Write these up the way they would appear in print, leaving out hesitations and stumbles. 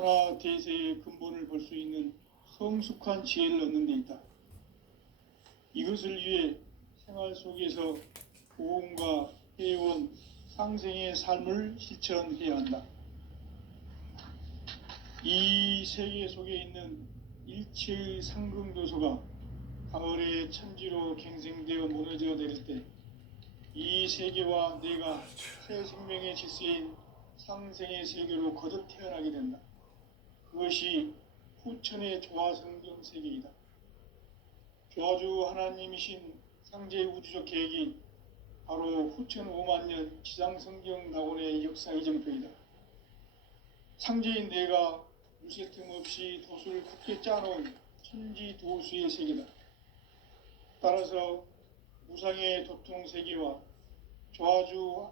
하나 대세의 근본을 볼 수 있는 성숙한 지혜를 얻는 데 있다. 이것을 위해 생활 속에서 고음과 해온 상생의 삶을 실천해야 한다. 이 세계 속에 있는 일체의 상승도소가 가을의 천지로 갱생되어 무너져 내릴 때 이 세계와 내가 새 생명의 질서인 상생의 세계로 거듭 태어나게 된다. 그것이 후천의 조화성경 세계이다. 조화주 하나님이신 상제의 우주적 계획이 바로 후천 5만 년 지상성경 낙원의 역사 이정표이다. 상제인 내가 무쇠 틈 없이 도수를 굳게 짜놓은 천지 도수의 세계다. 따라서 무상의 도통 세계와 조화주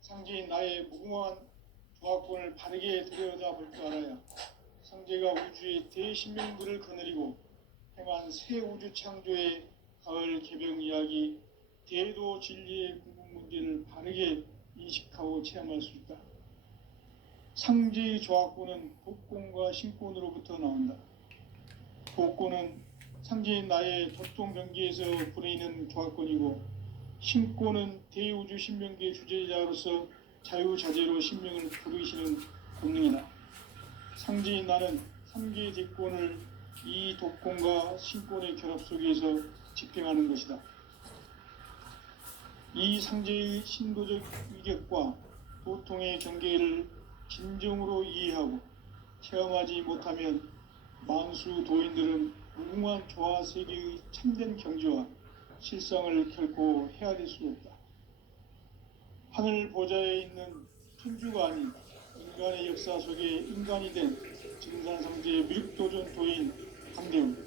상제인 나의 무궁한 조화권을 바르게 들여다볼 줄 알아야 상제가 우주의 대신명들을 거느리고 행한 새 우주 창조의 가을 개병 이야기, 대도 진리의 궁극 문제를 바르게 인식하고 체험할 수 있다. 상제의 조화권은 복권과 신권으로부터 나온다. 복권은 상제인 나의 도통 경계에서 부리는 조화권이고, 신권은 대우주 신명계의 주제자로서 자유자재로 신명을 부르시는 본능이다. 상제인 나는 3개의 대권을 이 독권과 신권의 결합 속에서 집행하는 것이다. 이 상제의 신도적 위격과 도통의 경계를 진정으로 이해하고 체험하지 못하면 만수 도인들은 무궁한 조화 세계의 참된 경지와 실상을 결코 헤아릴 수 없다. 하늘 보좌에 있는 천주가 아닌 인간의 역사 속에 인간이 된 증산상제의 미륵도전 도인 강대훈,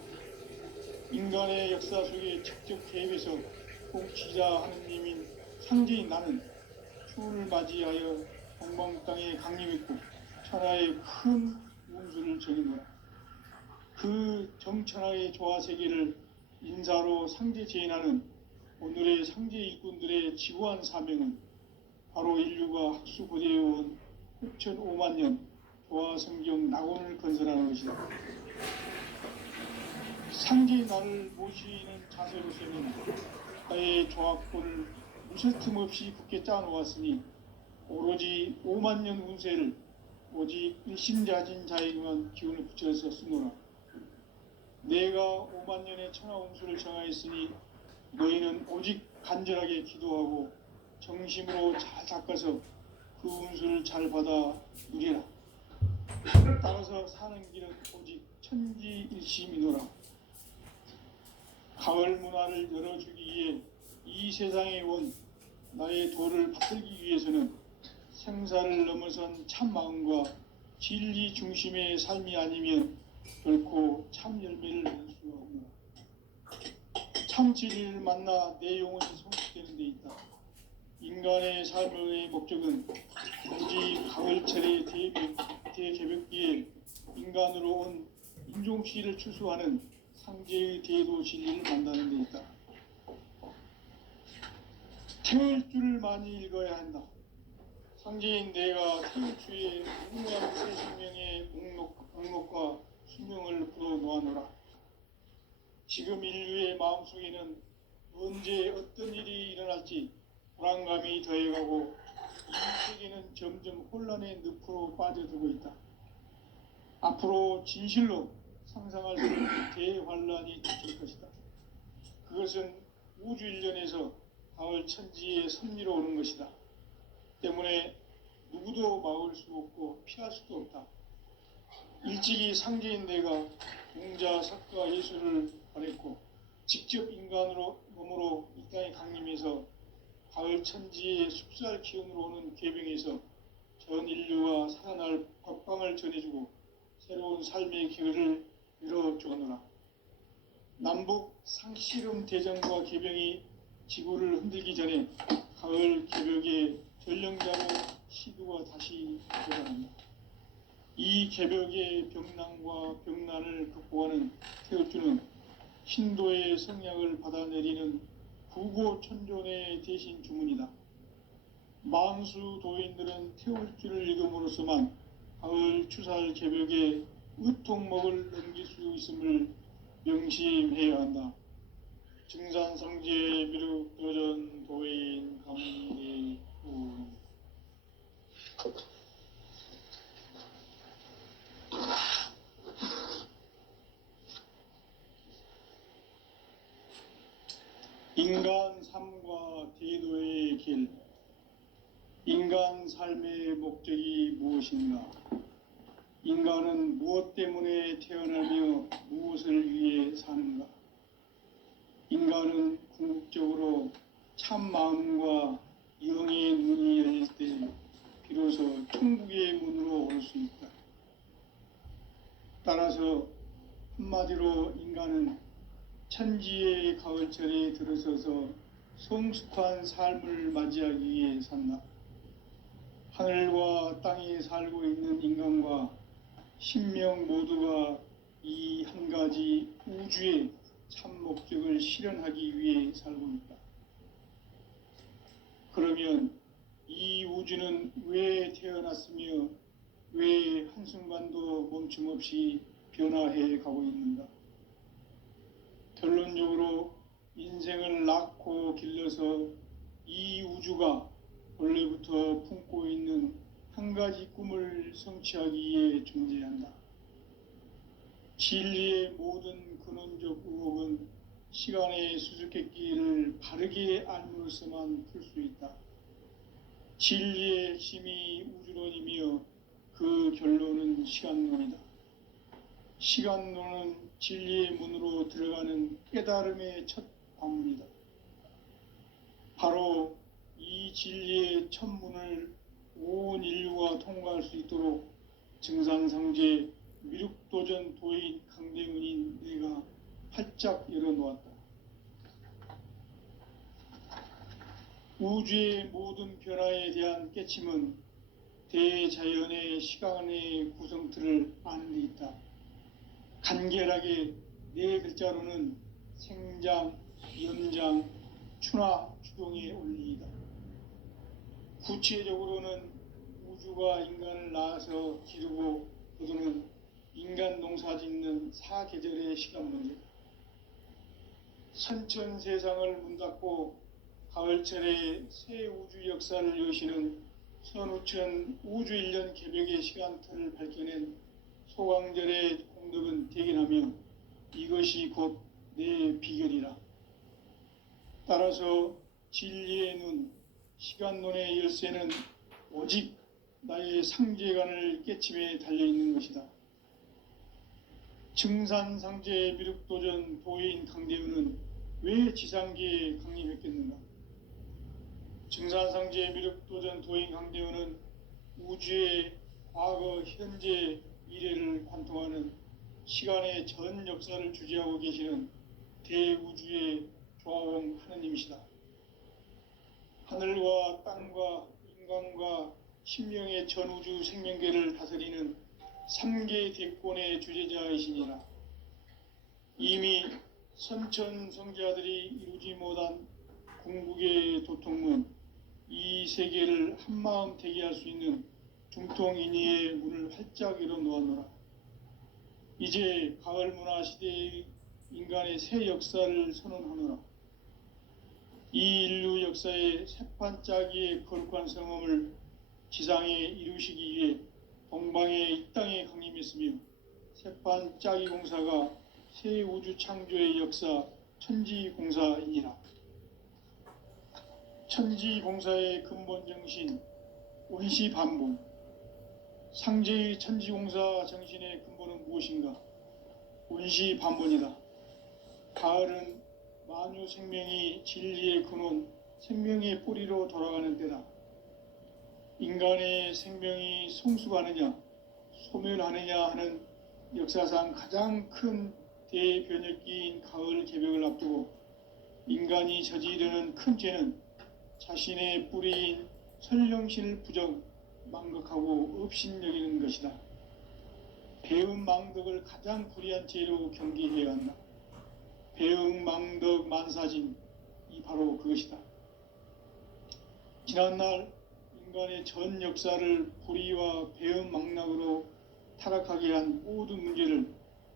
인간의 역사 속에 직접 개입해서 통치자 하느님인 상제인 나는 추운을 맞이하여 동방 땅에 강림했고 천하의 큰 운수를 정해놓아 그 정천하의 조화 세계를 인사로 상제 제인하는 오늘의 상제 일꾼들의 지구한 사명은 바로 인류가 학수고대해온 후천 5만 년 조화 성경 낙원을 건설하는 것이다. 상제의 나를 모시는 자세로서는 나의 조화권을 무쇠 틈 없이 굳게 짜놓았으니 오로지 5만 년 운세를 오직 일심자진 자에게만 기운을 붙여서 쓰노라. 내가 5만 년의 천하 운수를 정하였으니 너희는 오직 간절하게 기도하고 정심으로 잘 닦아서 그 운수를 잘 받아 누리라. 따라서 사는 길은 오직 천지일심이노라. 가을 문화를 열어주기 위해 이 세상에 온 나의 도를 붙들기 위해서는 생사를 넘어선 참 마음과 진리 중심의 삶이 아니면 결코 참 열매를 낼 수가 없노라. 참 진리를 만나 내 영혼이 성숙되는 데 있다. 인간의 삶의 목적은 오직 가을철의 대개벽기에 인간으로 온 인종시를 추수하는 상제의 대도 진리를 만나는 데 있다. 태울 줄을 많이 읽어야 한다. 상제인 내가 태울 주의 무궁한 새 생명의 목록과 수명을 풀어놓아노라. 지금 인류의 마음속에는 언제 어떤 일이 일어날지 불안감이 더해가고 이 세계는 점점 혼란의 늪으로 빠져들고 있다. 앞으로 진실로 상상할 수 없는 대환란이 닥칠 것이다. 그것은 우주 일련에서 가을 천지의 섭리로 오는 것이다. 때문에 누구도 막을 수 없고 피할 수도 없다. 일찍이 상제인 내가 공자, 석가, 예수를 보냈고 직접 인간으로 몸으로 이 땅에 강림해서 가을 천지의 숲살 기운으로 오는 계병에서 전 인류가 살아날 법방을 전해주고 새로운 삶의 기회를 이뤄주거노라. 남북 상씨름 대전과 계병이 지구를 흔들기 전에 가을 개벽의 전령자로 시도가 다시 도전한다. 이 개벽의 병난과 병난을 극복하는 태극주는 신도의 성약을 받아내리는 구고천존의 대신 주문이다. 만수 도인들은 태울주를 읽음으로써만 가을 추살 개벽에 으통목을 넘길 수 있음을 명심해야 한다. 증산상제 미륵 도전 도인 감리우. 인간 삶과 대도의 길. 인간 삶의 목적이 무엇인가? 인간은 무엇 때문에 태어나며 무엇을 위해 사는가? 인간은 궁극적으로 참 마음과 영의 문이 열릴 때 비로소 천국의 문으로 올 수 있다. 따라서 한마디로 인간은 천지의 가을철에 들어서서 성숙한 삶을 맞이하기 위해 산다. 하늘과 땅에 살고 있는 인간과 신명 모두가 이 한 가지 우주의 참 목적을 실현하기 위해 살고 있다. 그러면 이 우주는 왜 태어났으며 왜 한순간도 멈춤 없이 변화해 가고 있는가? 결론적으로 인생을 낳고 길러서 이 우주가 원래부터 품고 있는 한 가지 꿈을 성취하기 위해 존재한다. 진리의 모든 근원적 의혹은 시간의 수수께끼를 바르게 알므로서만 풀 수 있다. 진리의 핵심이 우주론이며 그 결론은 시간론이다. 시간론은 진리의 문으로 들어가는 깨달음의 첫 관문이다. 바로 이 진리의 첫 문을 온 인류가 통과할 수 있도록 증산상제 미륵도전 도인 강대문인 내가 활짝 열어놓았다. 우주의 모든 변화에 대한 깨침은 대자연의 시간의 구성틀을 아는 데 있다. 간결하게 네 글자로는 생장, 연장, 추나 추동의 원리이다. 구체적으로는 우주가 인간을 낳아서 기르고 거두는 인간 농사 짓는 사계절의 시간 문제다. 선천 세상을 문닫고 가을철에 새 우주 역사를 여시는 선우천 우주 1년 개벽의 시간틀을 밝혀낸 소강절의 공덕은 대견하며 이것이 곧 내 비결이라. 따라서 진리의 눈, 시간론의 열쇠는 오직 나의 상제관을 깨침에 달려있는 것이다. 증산상제 미륵도전 도인 강대우는 왜 지상계에 강림했겠는가? 증산상제 미륵도전 도인 강대우는 우주의 과거, 현재, 미래를 관통하는 시간의 전 역사를 주재하고 계시는 대우주의 조화원 하느님이시다. 하늘과 땅과 인간과 신명의 전우주 생명계를 다스리는 3계 대권의 주재자이시니라. 이미 선천성자들이 이루지 못한 궁극의 도통문, 이 세계를 한마음 되게 할 수 있는 중통인의의 문을 활짝 열어놓았노라. 이제 가을 문화 시대의 인간의 새 역사를 선언하노라. 이 인류 역사의 새판짜기의 거룩한 성험을 지상에 이루시기 위해 동방의 이 땅에 강림했으며 새판짜기 공사가 새 우주 창조의 역사 천지공사이니라. 천지공사의 근본 정신 원시반본, 상제의 천지공사 정신의 근본은 무엇인가? 원시반본이다. 가을은 만유 생명이 진리의 근원, 생명의 뿌리로 돌아가는 때다. 인간의 생명이 성숙하느냐, 소멸하느냐 하는 역사상 가장 큰 대변혁기인 가을 개벽을 앞두고 인간이 저지르는 큰 죄는 자신의 뿌리인 설령신을 부정, 망극하고 업신여기는 것이다. 배음 망덕을 가장 불의한 죄로 경계해야 한다. 배음 망덕 만사진, 이 바로 그것이다. 지난날 인간의 전 역사를 불의와 배음 망락으로 타락하게 한 모든 문제를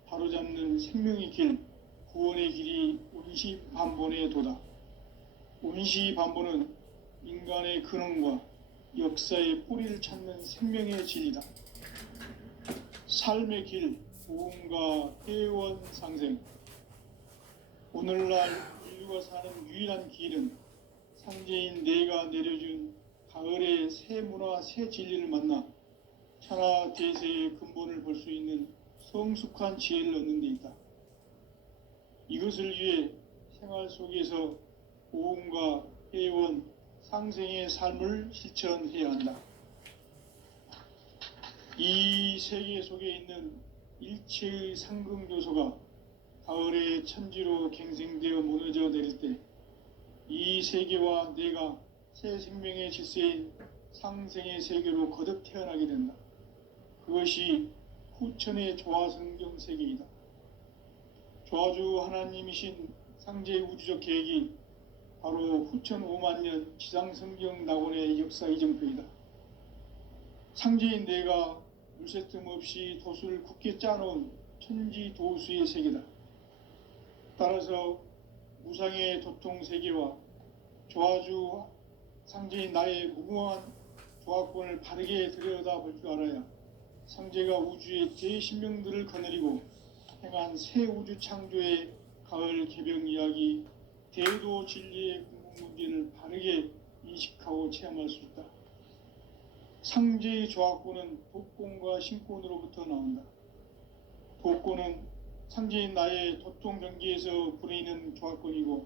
바로잡는 생명의 길, 구원의 길이 운시반본의 도다. 운시반본은 인간의 근원과 역사의 뿌리를 찾는 생명의 진리다. 삶의 길, 보험과 회원 상생. 오늘날 인류가 사는 유일한 길은 상제인 내가 내려준 가을의 새 문화, 새 진리를 만나 천하 대세의 근본을 볼 수 있는 성숙한 지혜를 얻는 데 있다. 이것을 위해 생활 속에서 보험과 회원, 상생의 삶을 실천해야 한다. 이 세계 속에 있는 일체의 상승요소가 가을의 천지로 갱생되어 무너져 내릴 때 이 세계와 내가 새 생명의 질서인 상생의 세계로 거듭 태어나게 된다. 그것이 후천의 조화성경 세계이다. 조화주 하나님이신 상제의 우주적 계획이 바로 후천 5만 년 지상성경 낙원의 역사 이정표이다. 상제인 내가 물새 틈 없이 도수를 굳게 짜놓은 천지 도수의 세계다. 따라서 무상의 도통 세계와 조화주 상제인 나의 무궁한 조화권을 바르게 들여다볼 줄 알아야 상제가 우주의 대신명들을 거느리고 행한 새 우주 창조의 가을 개병 이야기, 대도 진리의 궁극 문제를 바르게 인식하고 체험할 수 있다. 상제의 조화권은 도권과 신권으로부터 나온다. 도권은 상제인 나의 도통 경계에서 부리는 조화권이고,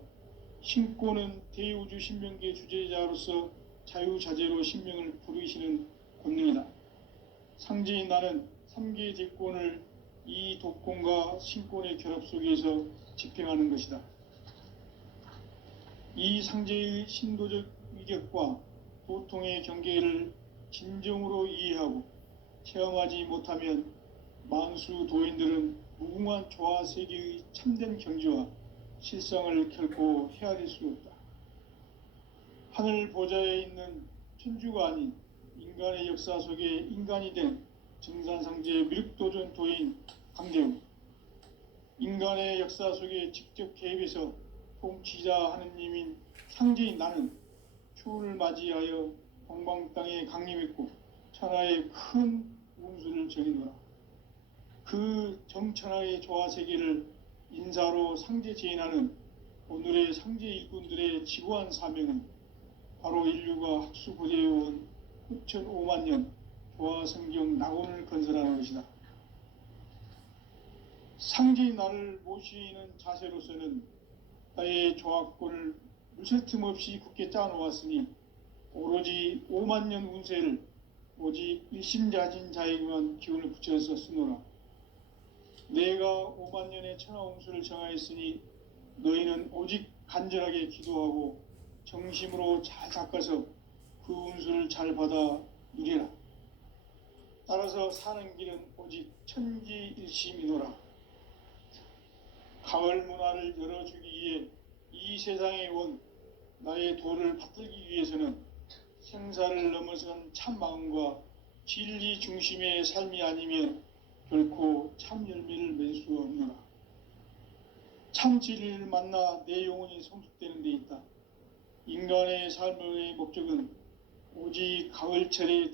신권은 대우주 신명계 주제자로서 자유자재로 신명을 부르시는 권능이다. 상제인 나는 3개의 대권을 이 도권과 신권의 결합 속에서 집행하는 것이다. 이 상제의 신도적 위격과 도통의 경계를 진정으로 이해하고 체험하지 못하면 만수 도인들은 무궁한 조화 세계의 참된 경지와 실상을 결코 헤아릴 수 없다. 하늘 보좌에 있는 천주가 아닌 인간의 역사 속에 인간이 된 정산상제의 미륵도전 도인 강대우, 인간의 역사 속에 직접 개입해서 통치자 하느님인 상제인 나는 추운을 맞이하여 동방 땅에 강림했고 천하의 큰 운수를 정해놓으라. 그 정천하의 조화세계를 인사로 상제 제인하는 오늘의 상제 일꾼들의 지구한 사명은 바로 인류가 학수고대해온 후천 5만 년 조화성경 낙원을 건설하는 것이다. 상제인 나를 모시는 자세로서는 나의 조화권을 물새 틈 없이 굳게 짜놓았으니 오로지 5만 년 운세를 오직 일심자진 자에게만 기운을 붙여서 쓰노라. 내가 5만 년의 천하 운수를 정하였으니 너희는 오직 간절하게 기도하고 정심으로 잘 닦아서 그 운수를 잘 받아 누리라. 따라서 사는 길은 오직 천지일심이노라. 가을 문화를 열어주기 위해 이 세상에 온 나의 도를 받들기 위해서는 생사를 넘어선 참 마음과 진리 중심의 삶이 아니면 결코 참 열매를 맺을 수 없노라. 참 진리를 만나 내 영혼이 성숙되는 데 있다. 인간의 삶의 목적은 오직 가을철의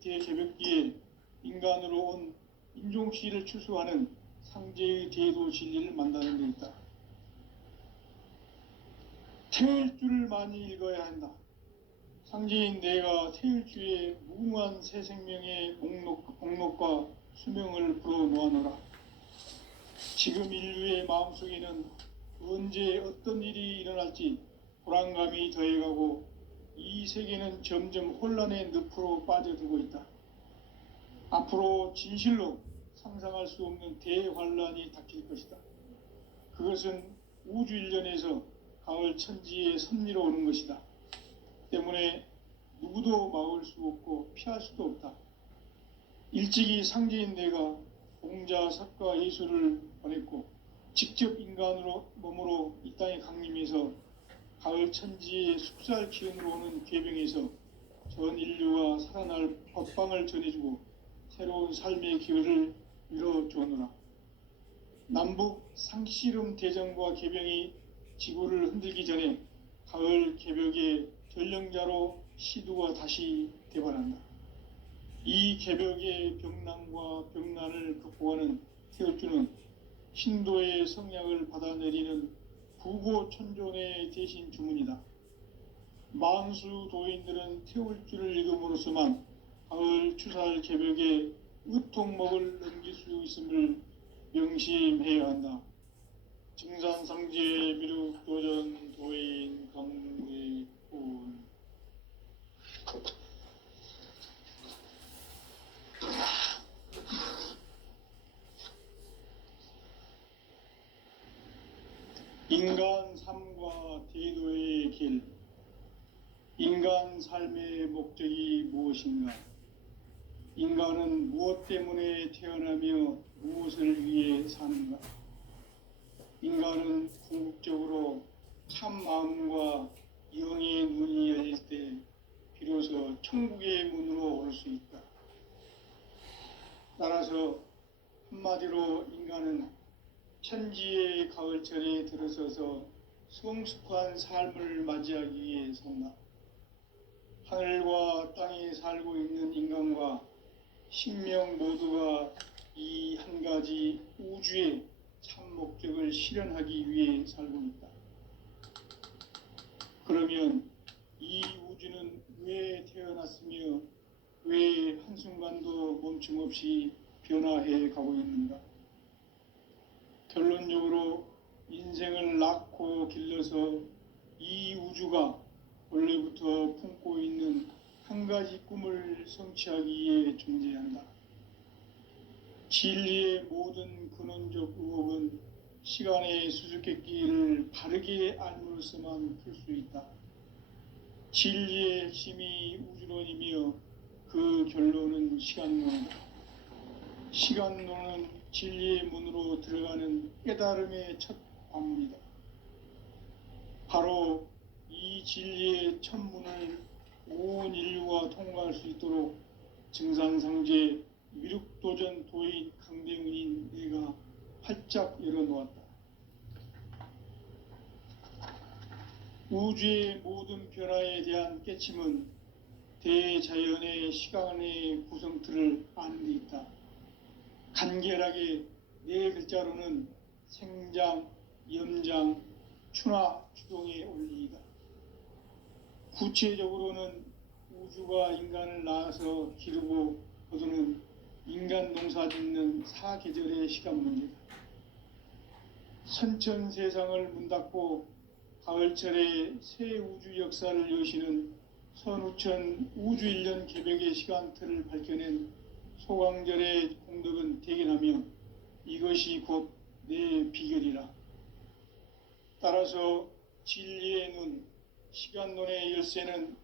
대개벽기에 인간으로 온 인종씨를 추수하는 상제의 대도 진리를 만나는 데 있다. 태일 줄을 많이 읽어야 한다. 상제인 내가 태일주의 무궁한 새 생명의 목록과 수명을 불어놓아노라. 지금 인류의 마음속에는 언제 어떤 일이 일어날지 불안감이 더해가고 이 세계는 점점 혼란의 늪으로 빠져들고 있다. 앞으로 진실로 상상할 수 없는 대환란이 닥칠 것이다. 그것은 우주 일련에서 가을 천지의 섭리로 오는 것이다. 때문에 누구도 막을 수 없고 피할 수도 없다. 일찍이 상제인 내가 공자, 석가, 예수를 보냈고 직접 인간으로 몸으로 이 땅에 강림해서 가을 천지의 숙살 기운으로 오는 계병에서 전 인류가 살아날 법방을 전해주고 새로운 삶의 기회를 열어주었노라. 남북 상씨름 대전과 개병이 지구를 흔들기 전에 가을 개벽의 전령자로 시두가 다시 되반한다. 이 개벽의 병난과 병난을 극복하는 태울주는 신도의 성약을 받아내리는 부고천존의 대신 주문이다. 만수 도인들은 태울주를 읽음으로써만 가을 추살 개벽의 의통목을 넘길 수 있음을 명심해야 한다. 증산상제 미륵도전 도인 강의훈. 인간 삶과 대도의 길. 인간 삶의 목적이 무엇인가? 인간은 무엇 때문에 태어나며 무엇을 위해 사는가? 인간은 궁극적으로 참 마음과 영의 눈이 열릴 때 비로소 천국의 문으로 올 수 있다. 따라서 한마디로 인간은 천지의 가을철에 들어서서 성숙한 삶을 맞이하기 위해 산다. 하늘과 땅에 살고 있는 인간과 신명 모두가 이 한 가지 우주의 참 목적을 실현하기 위해 살고 있다. 그러면 이 우주는 왜 태어났으며 왜 한순간도 멈춤 없이 변화해 가고 있는가? 결론적으로 인생을 낳고 길러서 이 우주가 원래부터 품고 있는 한 가지 꿈을 성취하기 위해 존재한다. 진리의 모든 근원적 의혹은 시간의 수수께끼를 바르게 알므로써만 풀 수 있다. 진리의 핵심이 우주론이며 그 결론은 시간론이다. 시간론은 진리의 문으로 들어가는 깨달음의 첫 관문이다. 바로 이 진리의 첫 문을 온 인류가 통과할 수 있도록 증산상제 미륵도전 도인 강대훈인 내가 활짝 열어놓았다. 우주의 모든 변화에 대한 깨침은 대자연의 시간의 구성틀을 아는 데 있다. 간결하게 네 글자로는 생장, 염장, 추나 추동의 원리이다. 구체적으로는 우주가 인간을 낳아서 기르고 거두는 인간 농사 짓는 사계절의 시간 문제다. 선천 세상을 문닫고 가을철에 새 우주 역사를 여시는 선우천 우주일년 개벽의 시간틀을 밝혀낸 소강절의 공덕은 대견하며 이것이 곧 내 비결이라. 따라서 진리의 눈, 시간론의 열쇠는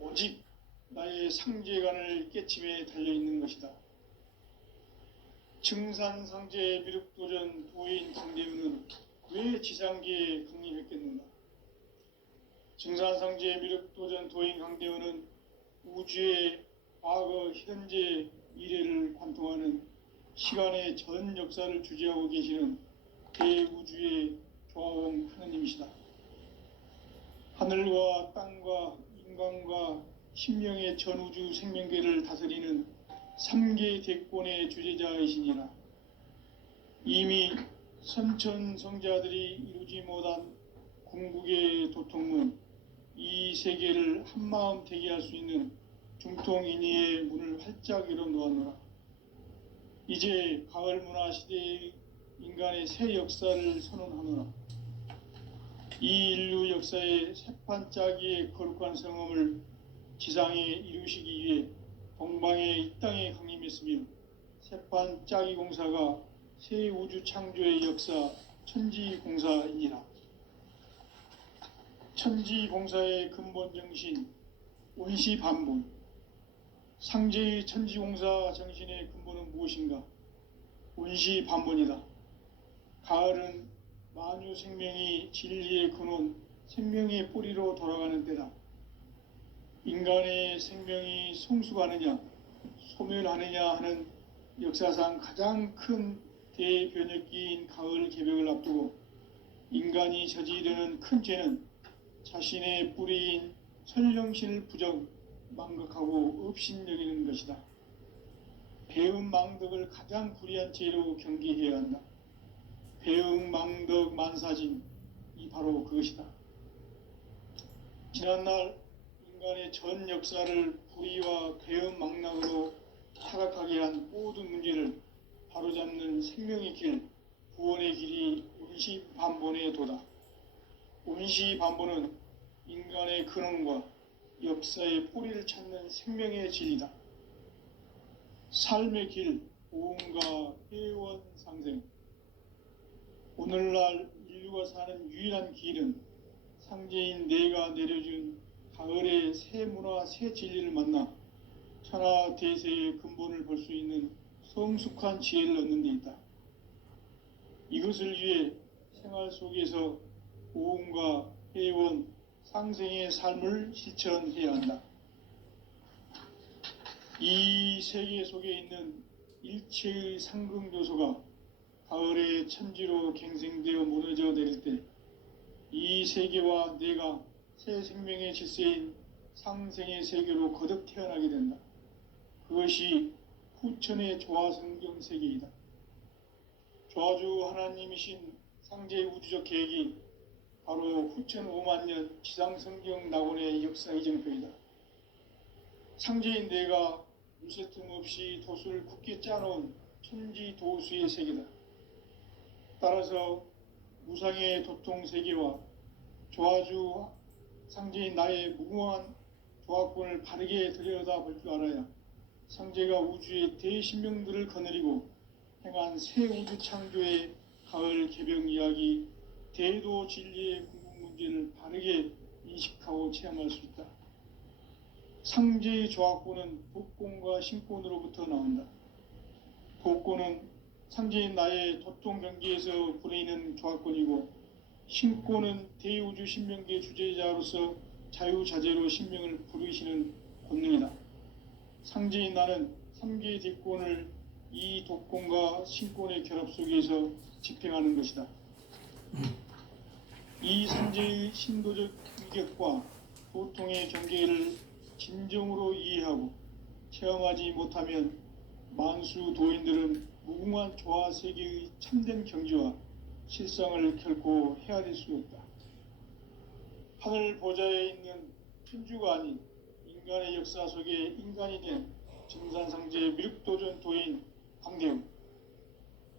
오직 나의 상제관을 깨침에 달려있는 것이다. 증산상제 미륵도전 도인 강대훈은 왜 지상계에 강림했겠는가? 증산상제 미륵도전 도인 강대훈은 우주의 과거, 현재, 미래를 관통하는 시간의 전 역사를 주재하고 계시는 대우주의 조화원 하느님이시다. 하늘과 땅과 인간과 신명의 전우주 생명계를 다스리는 3계 대권의 주재자이시니라. 이미 선천성자들이 이루지 못한 궁극의 도통문, 이 세계를 한마음 되게 할 수 있는 중통인의의 문을 활짝 열어놓았노라. 이제 가을 문화 시대의 인간의 새 역사를 선언하노라. 이 인류 역사의 새판짜기의 거룩한 성험을 지상에 이루시기 위해 동방의 이 땅에 강림했으며 새판짜기 공사가 새 우주 창조의 역사 천지공사이니라. 천지공사의 근본 정신 원시반본, 상제의 천지공사 정신의 근본은 무엇인가? 원시반본이다. 가을은 만유 생명이 진리의 근원, 생명의 뿌리로 돌아가는 때다. 인간의 생명이 성숙하느냐, 소멸하느냐 하는 역사상 가장 큰 대변혁기인 가을 개벽을 앞두고 인간이 저지르는 큰 죄는 자신의 뿌리인 선령신을 부정, 망각하고 업신여기는 것이다. 배은망덕을 가장 불의한 죄로 경계해야 한다. 배은망덕 만사진이 바로 그것이다. 지난날 인간의 전 역사를 불의와 배은망락으로 타락하게 한 모든 문제를 바로잡는 생명의 길, 구원의 길이 운시반본의 도다. 운시반본은 인간의 근원과 역사의 뿌리를 찾는 생명의 진리다. 삶의 길, 오음과 회원 상생. 오늘날 인류가 사는 유일한 길은 상제인 내가 내려준 가을의 새 문화, 새 진리를 만나 천하 대세의 근본을 볼 수 있는 성숙한 지혜를 얻는 데 있다. 이것을 위해 생활 속에서 오음과 회원, 상생의 삶을 실천해야 한다. 이 세계 속에 있는 일체의 상승조소가 가을의 천지로 갱생되어 무너져 내릴 때 이 세계와 내가 새 생명의 질서인 상생의 세계로 거듭 태어나게 된다. 그것이 후천의 조화성경 세계이다. 조화주 하나님이신 상제의 우주적 계획이 바로 후천 5만년 지상성경 낙원의 역사 이정표이다. 상제인 내가 무쇠틈 없이 도수를 굳게 짜놓은 천지 도수의 세계다. 따라서 무상의 도통 세계와 조화주 상제인 나의 무궁한 조화권을 바르게 들여다볼 줄 알아야 상제가 우주의 대신명들을 거느리고 행한 새 우주 창조의 가을 개벽 이야기, 대도 진리의 궁극 문제를 바르게 인식하고 체험할 수 있다. 상제의 조화권은 복권과 신권으로부터 나온다. 복권은 상제인 나의 도통 경계에서 부리는 조화권이고, 신권은 대우주 신명계 주제자로서 자유자재로 신명을 부르시는 권능이다. 상제인 나는 3개의 대권을 이 독권과 신권의 결합 속에서 집행하는 것이다. 이 상제의 신도적 위격과 도통의 경계를 진정으로 이해하고 체험하지 못하면 만수 도인들은 무궁한 조화 세계의 참된 경지와 실상을 결코 헤아릴 수 없다. 하늘 보좌에 있는 천주가 아닌 인간의 역사 속에 인간이 된 정산상제 미륵도전 도인 강대우,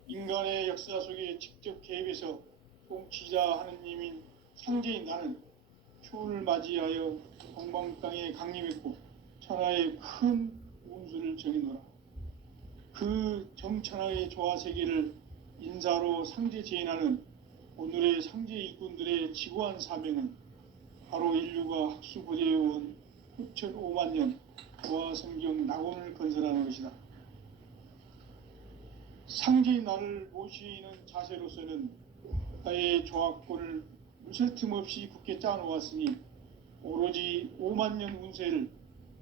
인간의 역사 속에 직접 개입해서 통치자 하느님인 상제인 나는 추운을 맞이하여 동방 땅에 강림했고 천하의 큰 운수를 정해놓으라. 그 정천하의 조화세계를 인사로 상제 제인하는 오늘의 상제 일꾼들의 지구한 사명은 바로 인류가 학수보재해온 후천 5만년 조화성경 낙원을 건설하는 것이다. 상제인 나를 모시는 자세로서는 나의 조화권을 무술 틈 없이 굳게 짜놓았으니 오로지 5만년 운세를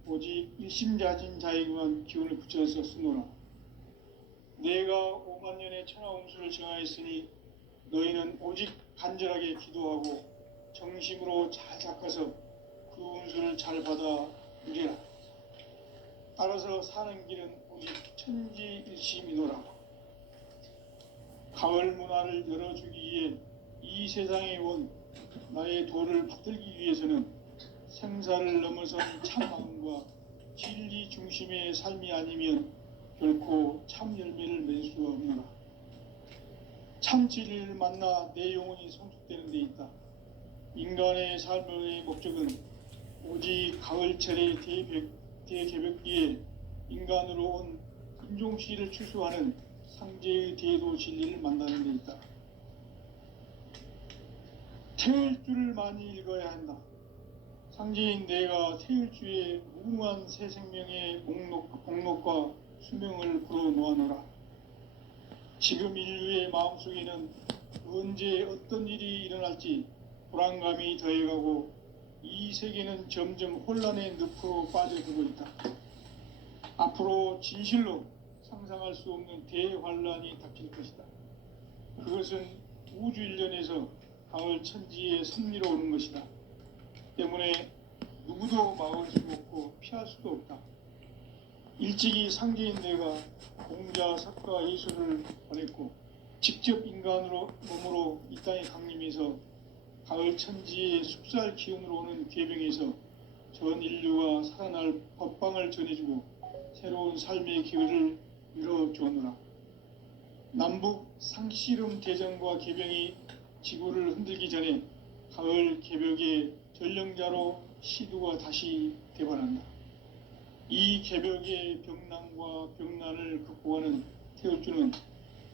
오직 일심자진 자에게만 기운을 붙여서 쓰노라. 내가 5만년의 천하 운수를 정하였으니 너희는 오직 간절하게 기도하고 정심으로 잘 닦아서 그 운수를 잘 받아 누리라. 따라서 사는 길은 오직 천지일심이노라. 가을 문화를 열어주기 위해 이 세상에 온 나의 도를 받들기 위해서는 생사를 넘어선 참 마음과 진리 중심의 삶이 아니면 결코 참 열매를 맺을 수가 없노라. 참 진리를 만나 내 영혼이 성숙되는 데 있다. 인간의 삶의 목적은 오직 가을철의 대개벽기에 인간으로 온 인종시를 추수하는 상제의 대도 진리를 만나는 데 있다. 태일주를 많이 읽어야 한다. 상제인 내가 태일주의 무궁한 새 생명의 목록과 수명을 불어놓아노라. 지금 인류의 마음속에는 언제 어떤 일이 일어날지 불안감이 더해가고 이 세계는 점점 혼란의 늪으로 빠져들고 있다. 앞으로 진실로 상상할 수 없는 대환란이 닥칠 것이다. 그것은 우주 일련에서 가을 천지의 섭리로 오는 것이다. 때문에 누구도 막을 수 없고 피할 수도 없다. 일찍이 상제인 내가 공자, 석가, 예수를 보냈고 직접 인간으로 몸으로 이 땅에 강림해서 가을 천지의 숲살 기운으로 오는 계병에서 전 인류가 살아날 법방을 전해주고 새로운 삶의 기회를 이뤄주었노라. 남북 상씨름 대전과 계병이 지구를 흔들기 전에 가을 개벽의 전령자로 시두가 다시 대반한다. 이 개벽의 병난과 병난을 극복하는 태울주는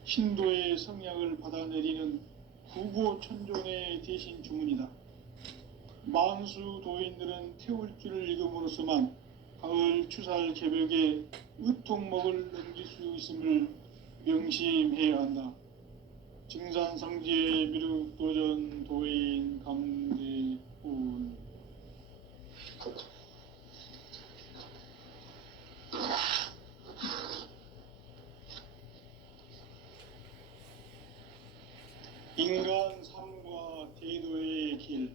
신도의 성약을 받아내리는 구고천존의 대신 주문이다. 만수 도인들은 태울주를 읽음으로써만 가을 추살 개벽의 의통목을 넘길 수 있음을 명심해야 한다. 증산상제 미륵도전 도인 강대훈. 인간 삶과 대도의 길.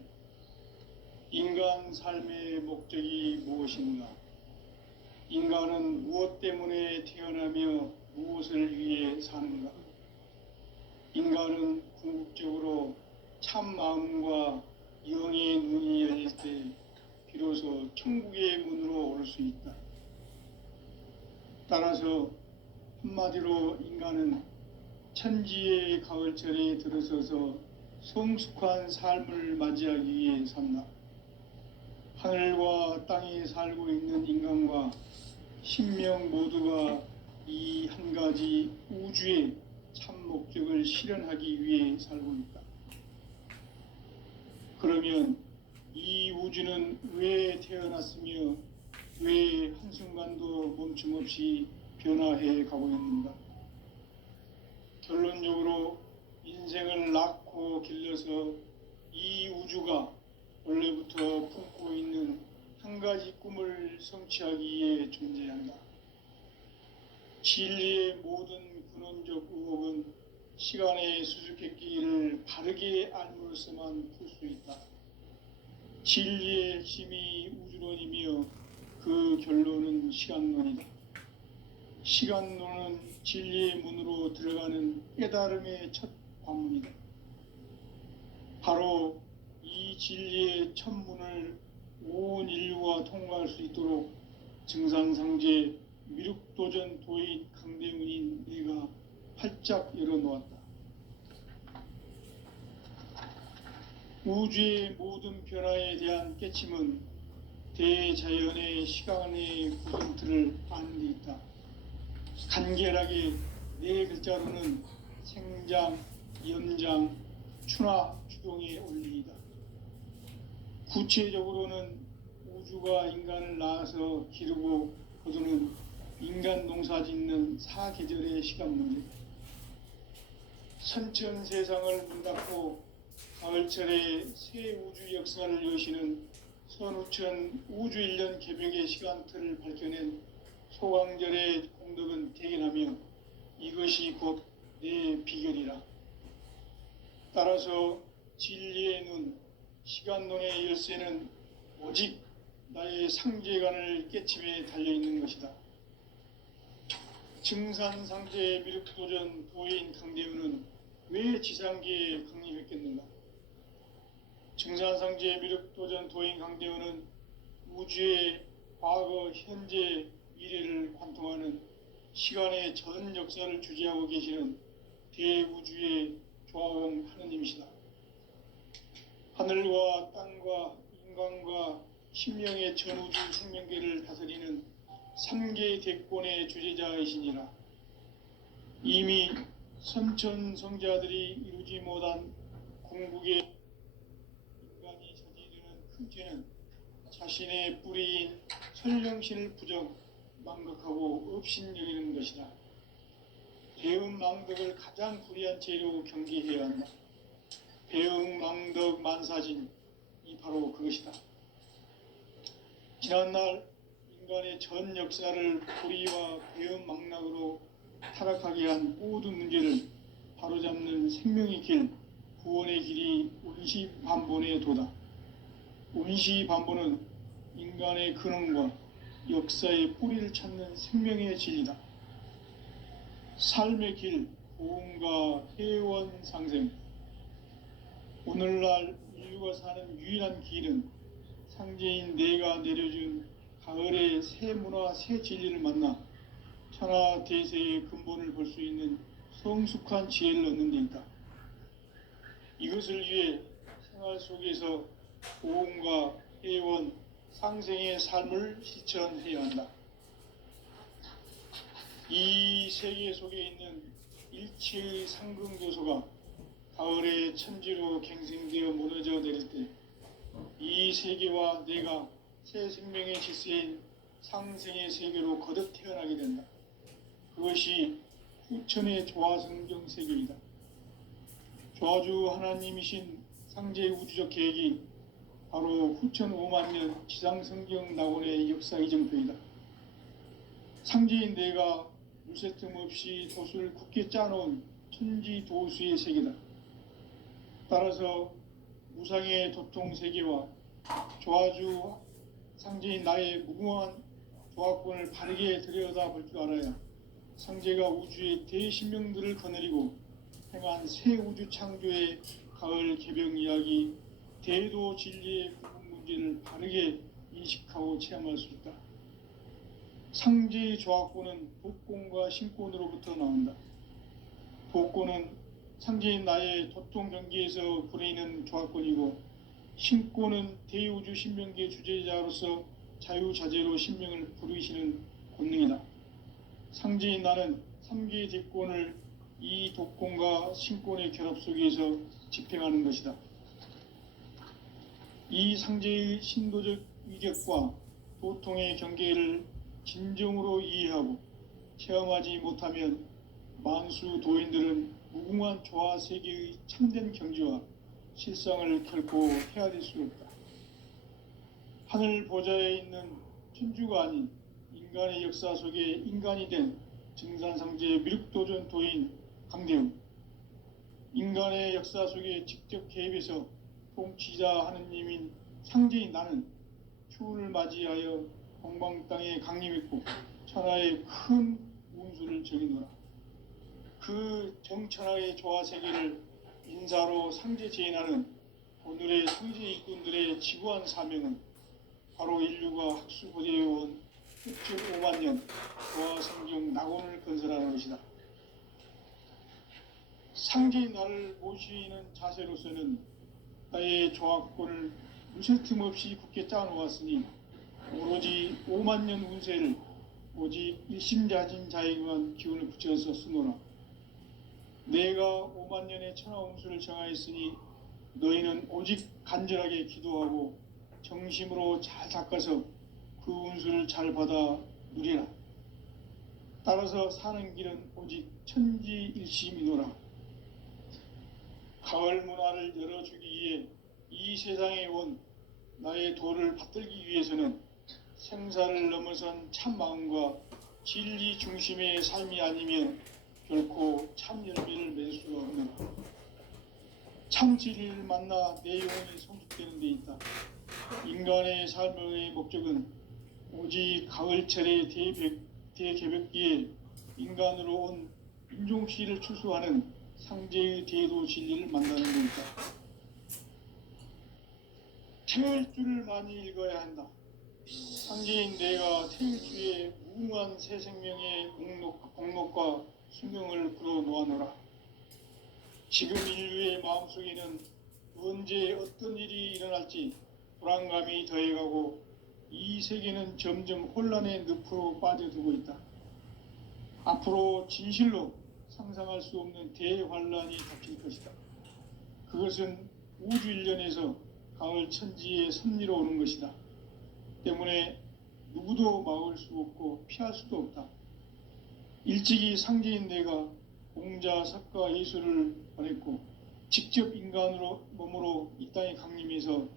인간 삶의 목적이 무엇인가? 인간은 무엇 때문에 태어나며 무엇을 위해 사는가? 인간은 궁극적으로 참 마음과 영의 눈이 열릴 때 비로소 천국의 문으로 오를 수 있다. 따라서 한마디로 인간은 천지의 가을철에 들어서서 성숙한 삶을 맞이하기 위해 산다. 하늘과 땅에 살고 있는 인간과 신명 모두가 이 한 가지 우주의 참 목적을 실현하기 위해 살고 있다. 그러면 이 우주는 왜 태어났으며 왜 한순간도 멈춤없이 변화해 가고 있는가? 결론적으로 인생을 낳고 길러서 이 우주가 원래부터 품고 있는 한 가지 꿈을 성취하기 위해 존재한다. 진리의 모든 근원적 의혹은 시간의 수수께끼를 바르게 알므로써만 풀 수 있다. 진리의 핵심이 우주론이며 그 결론은 시간론이다. 시간론은 진리의 문으로 들어가는 깨달음의 첫 관문이다. 바로 이 진리의 첫 문을 온 인류가 통과할 수 있도록 증산상제 미륵도전 도인 강대훈인 내가 활짝 열어놓았다. 우주의 모든 변화에 대한 깨침은 대자연의 시간의 구성틀을 아는 데 있다. 간결하게 네 글자로는 생장, 연장, 추나 추동의 원리이다. 구체적으로는 우주가 인간을 낳아서 기르고 거두는 인간 농사 짓는 사계절의 시간 문제. 선천 세상을 문 닫고 가을철에 새 우주 역사를 여시는 선우천 우주 일년 개벽의 시간틀을 밝혀낸 소강절의 공덕은 대견하며 이것이 곧 내 비결이라. 따라서 진리의 눈, 시간론의 열쇠는 오직 나의 상제관을 깨침에 달려있는 것이다. 증산상제 미륵도전 도인 강대훈은 왜 지상계에 강림했겠는가? 증산상제 미륵도전 도인 강대훈은 우주의 과거, 현재, 미래를 관통하는 시간의 전 역사를 주재하고 계시는 대우주의 조화원 하느님이시다. 하늘과 땅과 인간과 신명의 전우주 생명계를 다스리는 3개 대권의 주재자이시니라. 이미 선천성자들이 이루지 못한 궁극의 인간이 저지르는 큰 죄는 자신의 뿌리인 설령신을 부정, 망각하고 업신여기는 것이다. 배은망덕을 가장 불의한 죄로 경계해야 한다. 배은망덕 만사진이 바로 그것이다. 지난날 인간의 전 역사를 불의와 배은망락으로 타락하게 한 모든 문제를 바로잡는 생명의 길, 구원의 길이 운시반본의 도다. 운시반본은 인간의 근원과 역사의 뿌리를 찾는 생명의 진리다. 삶의 길, 보험과 회원 상생. 오늘날 인류가 사는 유일한 길은 상제인 내가 내려준 가을의 새 문화, 새 진리를 만나 천하 대세의 근본을 볼 수 있는 성숙한 지혜를 얻는 데 있다. 이것을 위해 생활 속에서 보험과 회원, 상생의 삶을 실천해야 한다. 이 세계 속에 있는 일체의 상승교소가 가을의 천지로 갱생되어 무너져 내릴 때 이 세계와 내가 새 생명의 질서인 상생의 세계로 거듭 태어나게 된다. 그것이 후천의 조화성경 세계이다. 조화주 하나님이신 상제의 우주적 계획이 바로 후천 5만 년 지상성경 낙원의 역사 이정표이다. 상제인 내가 무쇠틈 없이 돛을 굳게 짜놓은 천지도수의 세계다. 따라서 무상의 도통 세계와 조화주 상제인 나의 무궁한 조화권을 바르게 들여다볼 줄 알아야 상제가 우주의 대신명들을 거느리고 행한 새 우주 창조의 가을 개병 이야기, 대도 진리의 구분 문제를 바르게 인식하고 체험할 수 있다. 상제의 조화권은 복권과 신권으로부터 나온다. 복권은 상제인 나의 도통 경계에서 부리는 조화권이고, 신권은 대우주 신명계 주제자로서 자유자재로 신명을 부르시는 권능이다. 상제인 나는 3개의 대권을 이 독권과 신권의 결합 속에서 집행하는 것이다. 이 상제의 신도적 위격과 도통의 경계를 진정으로 이해하고 체험하지 못하면 만수 도인들은 무궁한 조화 세계의 참된 경지와 실상을 결코 헤아릴 수 없다. 하늘 보좌에 있는 천주가 아닌 인간의 역사 속에 인간이 된 증산상제의 미륵도전 도인 강대웅, 인간의 역사 속에 직접 개입해서 통치자 하느님인 상제인 나는 추운을 맞이하여 공방 땅에 강림했고 천하의 큰 운수를 정의노라. 그 정천하의 조화 세계를 인사로 상제 제인하는 오늘의 상제 일꾼들의 지구한 사명은 바로 인류가 학수고대해온 흑적 5만 년 조화 성경 낙원을 건설하는 것이다. 상제인 나를 모시는 자세로서는 나의 조화권을 무쇠틈 없이 굳게 짜놓았으니 오로지 5만 년 운세를 오직 일심자진 자에게만 기운을 붙여서 쓰노라. 내가 5만 년의 천하 운수를 정하였으니 너희는 오직 간절하게 기도하고 정심으로 잘 닦아서 그 운수를 잘 받아 누리라. 따라서 사는 길은 오직 천지일심이노라. 가을 문화를 열어주기 위해 이 세상에 온 나의 도를 받들기 위해서는 생사를 넘어선 참 마음과 진리 중심의 삶이 아니면 결코 참 열매를 맺을 수가 없는 참 진리를 만나 내 영혼이 성숙되는 데 있다. 인간의 삶의 목적은 오직 가을철의 대개벽기에 인간으로 온 인종씨를 추수하는 상제의 대도 진리를 만나는 데 있다. 태일주를 많이 읽어야 한다. 상제인 내가 태일주의 무궁한 새 생명의 공록과 수명을 불어놓아노라. 지금 인류의 마음속에는 언제 어떤 일이 일어날지 불안감이 더해가고 이 세계는 점점 혼란의 늪으로 빠져들고 있다. 앞으로 진실로 상상할 수 없는 대환란이 닥칠 것이다. 그것은 우주 일련에서 가을 천지의 섭리로 오는 것이다. 때문에 누구도 막을 수 없고 피할 수도 없다. 일찍이 상제인 내가 공자, 석가, 예수를 보냈고 직접 인간으로 몸으로 이 땅에 강림해서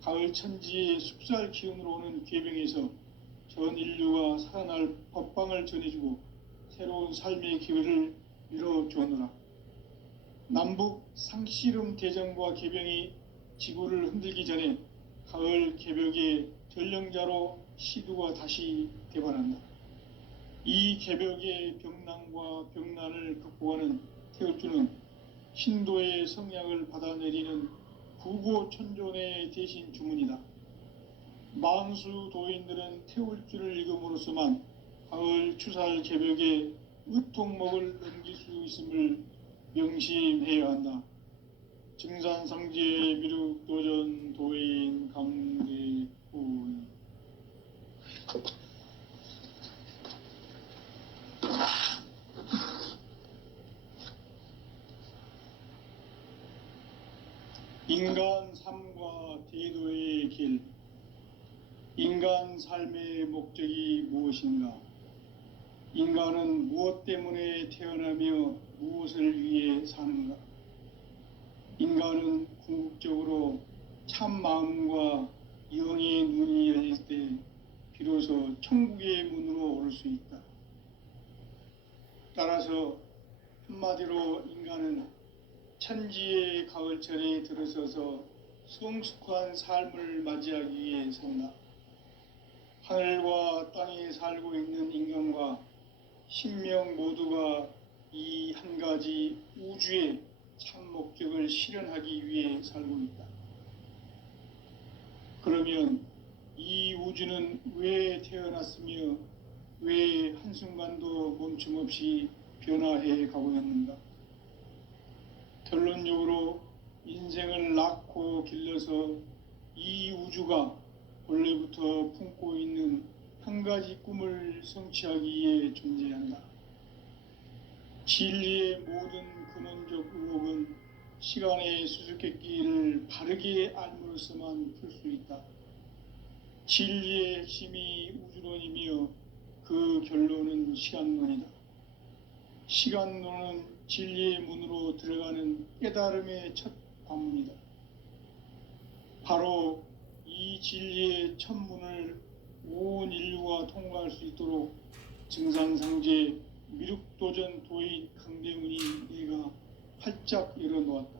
가을 천지의 숲살 기운으로 오는 계병에서 전 인류가 살아날 법방을 전해주고 새로운 삶의 기회를 열어주었노라. 남북 상씨름 대전과 개병이 지구를 흔들기 전에 가을 개벽의 전령자로 시두가 다시 대반한다. 이 개벽의 병난과 병난을 극복하는 태울주는 신도의 성약을 받아내리는 구고천존의 대신 주문이다. 만수 도인들은 태울주를 읽음으로써만 가을 추살 개벽의 의통목을 넘길 수 있음을 명심해야 한다. 증산상제 미륵도전 도인 강대훈. 인간 삶과 대도의 길. 인간 삶의 목적이 무엇인가? 인간은 무엇 때문에 태어나며 무엇을 위해 사는가? 인간은 궁극적으로 참 마음과 영의 눈이 열릴 때 비로소 천국의 문으로 오를 수 있다. 따라서 한마디로 인간은 천지의 가을철에 들어서서 성숙한 삶을 맞이하기 위해 산다. 하늘과 땅에 살고 있는 인간과 신명 모두가 이 한 가지 우주의 참 목적을 실현하기 위해 살고 있다. 그러면 이 우주는 왜 태어났으며 왜 한순간도 멈춤 없이 변화해 가고 있는가? 결론적으로 인생을 낳고 길러서 이 우주가 원래부터 품고 있는 한 가지 꿈을 성취하기 위해 존재한다. 진리의 모든 근원적 의혹은 시간의 수수께끼를 바르게 알므로써만 풀 수 있다. 진리의 핵심이 우주론이며 그 결론은 시간론이다. 시간론은 진리의 문으로 들어가는 깨달음의 첫 관문이다. 바로 이 진리의 첫 문을 온 인류가 통과할 수 있도록 증산상제 미륵도전 도인 강대훈이 내가 활짝 열어놓았다.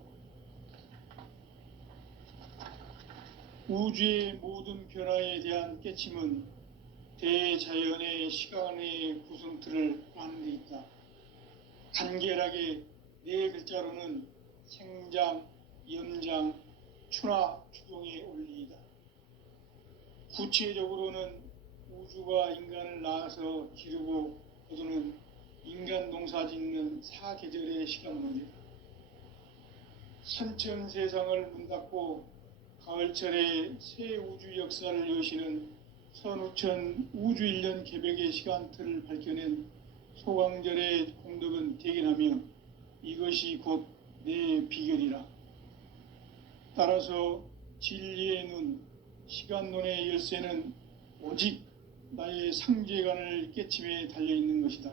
우주의 모든 변화에 대한 깨침은 대자연의 시간의 구성틀을 아는 데 있다. 간결하게 네 글자로는 생장, 염장, 추나 추동의 원리이다. 구체적으로는 우주가 인간을 낳아서 기르고 거두는 인간 농사 짓는 사계절의 시간 문제다. 선천 세상을 문 닫고 가을철에 새 우주 역사를 여시는 선우천 우주 1년 개벽의 시간틀을 밝혀낸 소강절의 공덕은 대견하며 이것이 곧 내 비결이라. 따라서 진리의 눈, 시간론의 열쇠는 오직 나의 상제관을 깨침에 달려있는 것이다.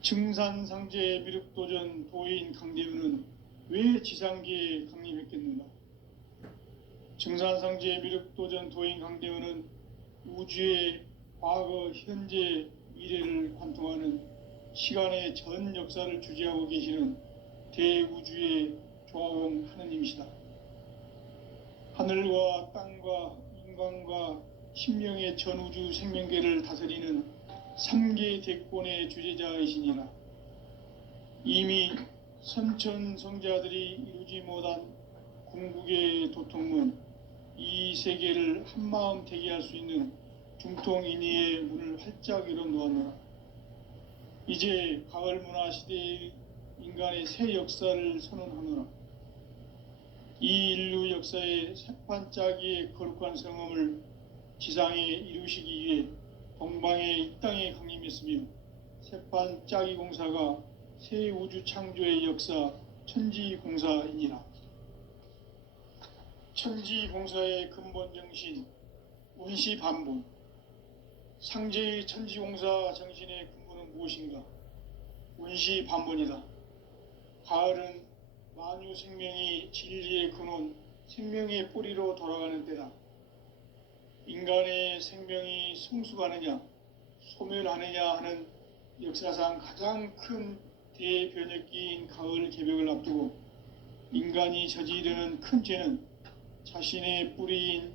증산상제 미륵도전 도인 강대훈은 왜 지상계에 강림했겠는가? 증산상제 미륵도전 도인 강대훈은 우주의 과거, 현재, 미래를 관통하는 시간의 전 역사를 주재하고 계시는 대우주의 조화원 하느님이시다. 하늘과 땅과 인간과 신명의 전우주 생명계를 다스리는 3계 대권의 주재자이시니라. 이미 선천성자들이 이루지 못한 궁극의 도통문, 이 세계를 한마음 되게 할 수 있는 중통인의의 문을 활짝 열어놓았노라. 이제 가을 문화 시대의 인간의 새 역사를 선언하노라. 이 인류 역사의 새판짜기의 거룩한 성험을 지상에 이루시기 위해 동방의 이 땅에 강림했으며 새판짜기 공사가 새 우주 창조의 역사 천지공사이니라. 천지공사의 근본 정신 운시반본. 상제의 천지공사 정신의 근본은 무엇인가? 운시반본이다. 가을은 만유 생명이 진리의 근원, 생명의 뿌리로 돌아가는 때다. 인간의 생명이 성숙하느냐, 소멸하느냐 하는 역사상 가장 큰 대변혁기인 가을 개벽을 앞두고 인간이 저지르는 큰 죄는 자신의 뿌리인